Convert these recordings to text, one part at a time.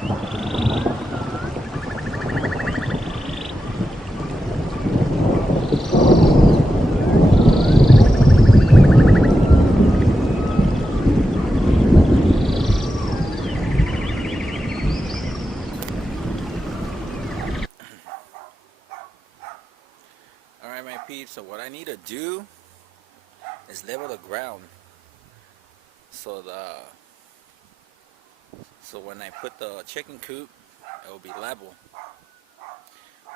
Alright, my peeps, so what I need to do is level the ground so when I put the chicken coop, it will be level.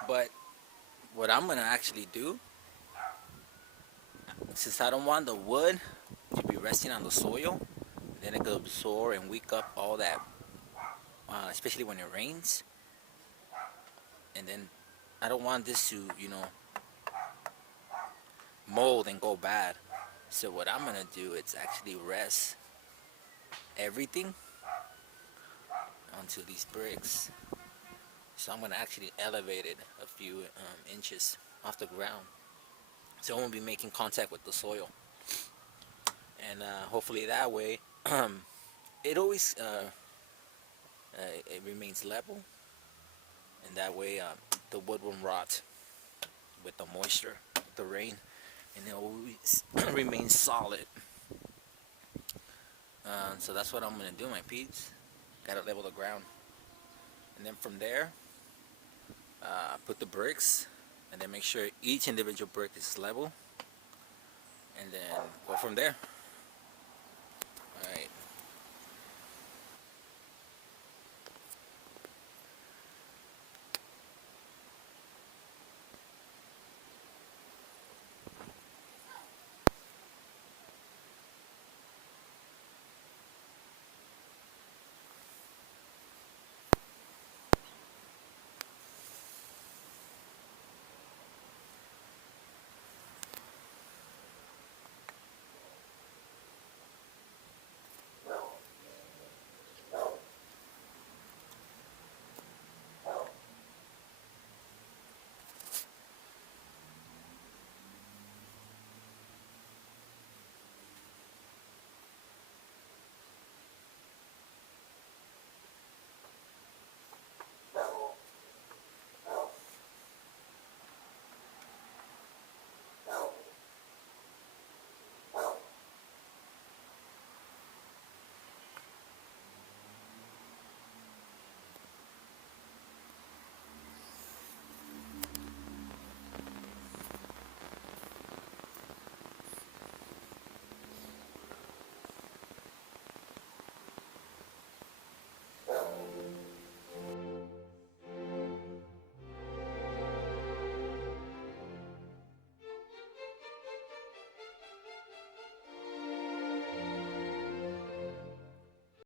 But what I'm gonna actually do, since I don't want the wood to be resting on the soil, then it could absorb and weak up all that, especially when it rains. And then I don't want this to, mold and go bad. So what I'm gonna do is actually rest everything onto these bricks. So I'm gonna actually elevate it a few inches off the ground, so it won't be making contact with the soil. And hopefully that way, it always it remains level, and that way the wood won't rot with the moisture, with the rain, and it always remains solid. So that's what I'm gonna do, my peeps. Gotta level the ground, and then from there, put the bricks, and then make sure each individual brick is level, and then go from there. All right.